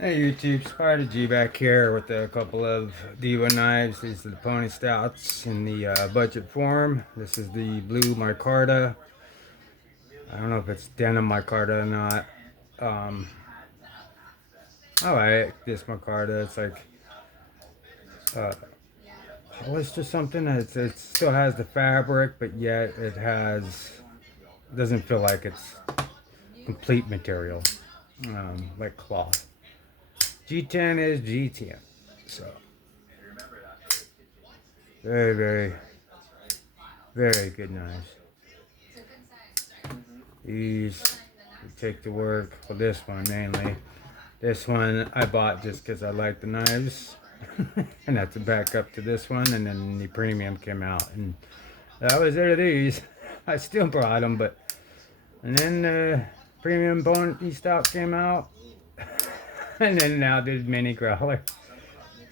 Hey YouTube, Spider G back here with a couple of DIVO knives. These are the Pony Stouts in the budget form. This is the blue Micarta. I don't know if it's denim Micarta or not. Um, I like this Micarta. It's like polished or something. It still has the fabric, but yet doesn't feel like it's complete material, like cloth. G10 is G10, so very, very, very good knives. These take to work. Well, this one mainly. This one I bought just because I like the knives. And that's a backup to this one. And then the premium came out. And that was it of these. I still brought them, but... And then the premium Pony Stout came out. And then now the mini growler.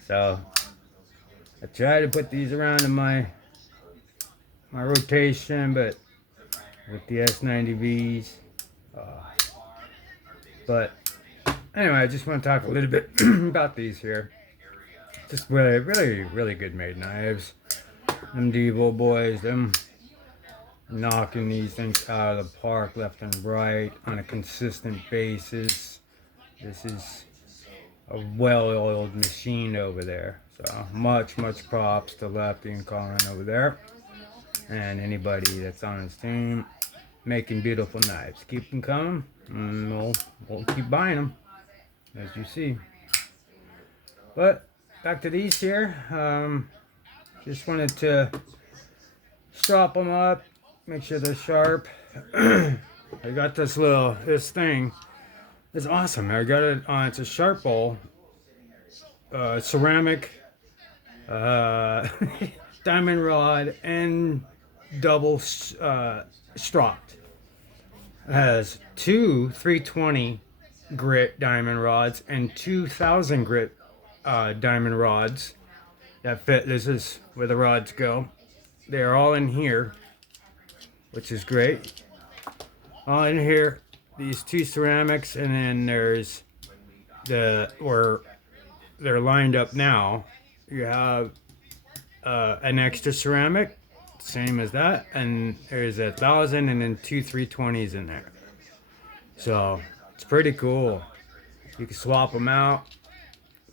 So I tried to put these around in my rotation, but with the S90Vs. But anyway, I just want to talk a little bit about these here. Just really, really, really good made knives. Them DIVO boys, them knocking these things out of the park left and right on a consistent basis. This is a well-oiled machine over there. So much props to Lefty and Colin over there. And anybody that's on his team making beautiful knives. Keep them coming, and we'll keep buying them, as you see. But back to these here. Just wanted to strap them up, make sure they're sharp. I got this thing. It's awesome. I got it on. It's a sharp bowl, ceramic, diamond rod, and double stropped. It has two 320 grit diamond rods and 2,000 grit diamond rods that fit. This is where the rods go. They're all in here, which is great. All in here. These two ceramics, and then there's where they're lined up now. You have an extra ceramic, same as that, and there's 1,000 and then two 320s in there. So it's pretty cool. You can swap them out,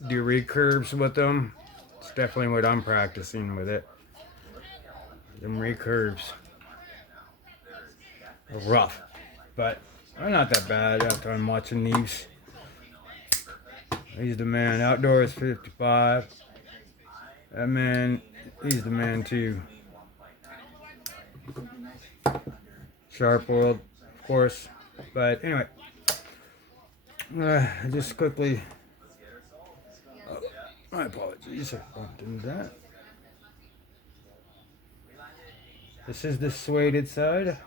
do recurves with them. It's definitely what I'm practicing with it. Them recurves are rough, but they're not that bad after I'm watching these. He's the man. Outdoors 55. That man, he's the man too. Sharp World, of course. But anyway, just quickly. Oh, my apologies, I bumped into that. This is the suede side.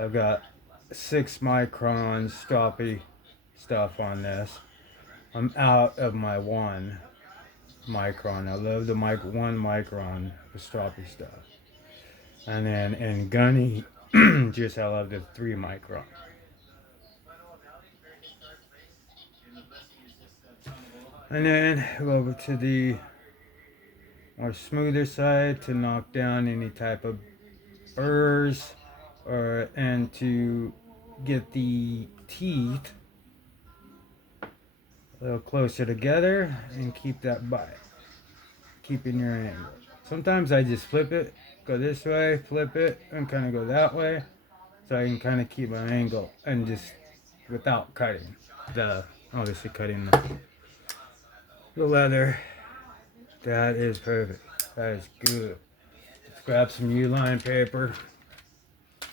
I've got 6 microns stroppy stuff on this. I'm out of my 1 micron. I love the 1 micron for stroppy stuff. And then in gunny, just I love the 3 micron. And then go over to the more smoother side to knock down any type of burrs, and to get the teeth a little closer together and keep that by keeping your angle. Sometimes I just flip it, go this way, flip it, and kind of go that way, so I can kind of keep my angle and just without cutting obviously cutting the leather. That is perfect. That is good. Let's grab some U-line paper.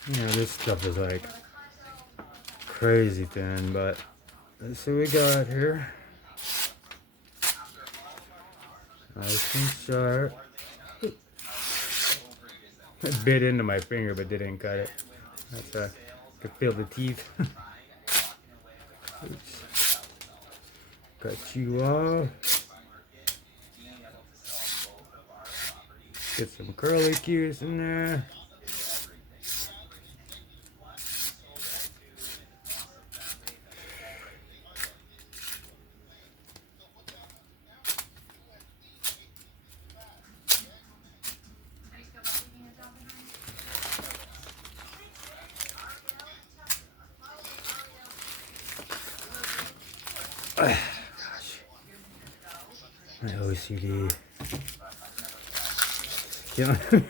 You know, this stuff is like crazy thin, but let's see what we got here. Nice and sharp. It bit into my finger, but didn't cut it. That's I could feel the teeth. Oops. Cut you off. Get some curly cues in there. Gosh. My OCD. Okay.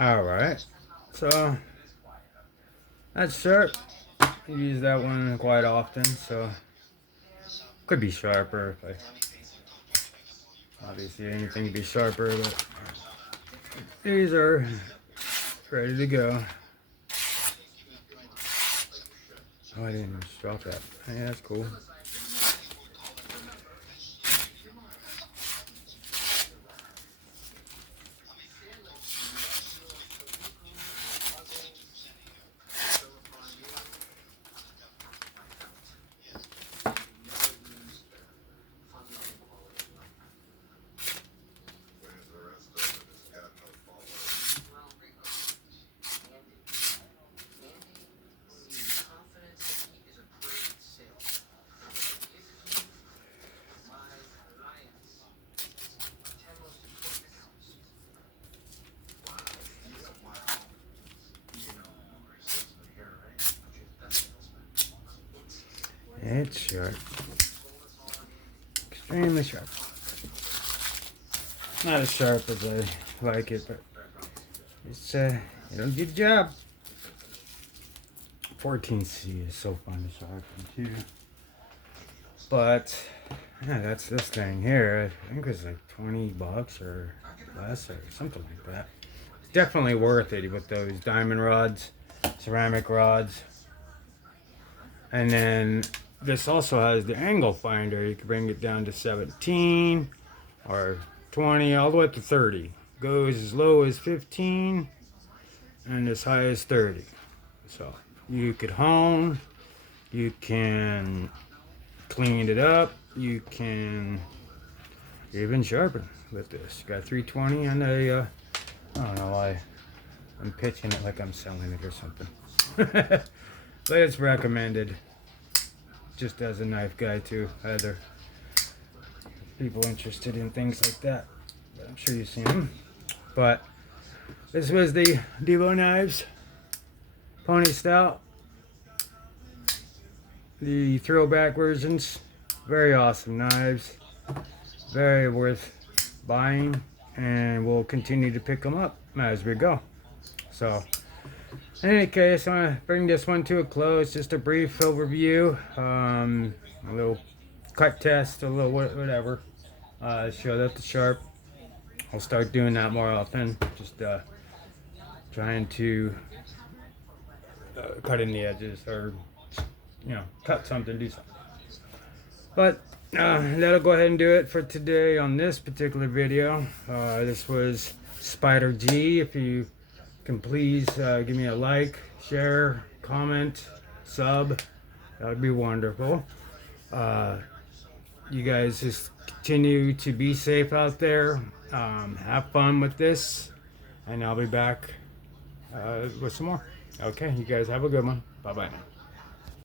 Alright. So, that's sharp. I use that one quite often, so could be sharper. Obviously, anything could be sharper, but these are ready to go. Oh, I didn't just drop that. Yeah, that's cool. It's sharp. Extremely sharp. Not as sharp as I like it, but it's it'll do the job. 14C is so fun to sharpen too. But yeah, that's this thing here. I think it's like 20 bucks or less or something like that. It's definitely worth it with those diamond rods, ceramic rods. And then this also has the angle finder. You can bring it down to 17 or 20 all the way up to 30. Goes as low as 15 and as high as 30. So you could hone, you can clean it up, you can even sharpen with this. You got 320 and a I don't know why I'm pitching it like I'm selling it or something. But it's recommended just as a knife guy too, either people interested in things like that. But I'm sure you've seen them. But this was the DIVO Knives Pony Stout. The throwback versions, very awesome knives, very worth buying, and we'll continue to pick them up as we go. So in any case, I want to bring this one to a close. Just a brief overview, a little cut test, a little whatever. Show that the sharp. I'll start doing that more often. Just trying to cut in the edges, or cut something, do something. But that'll go ahead and do it for today on this particular video. This was Spider G. If you can please give me a like, share, comment, sub. That would be wonderful. You guys just continue to be safe out there. Have fun with this, and I'll be back with some more. Okay, you guys have a good one. Bye bye now.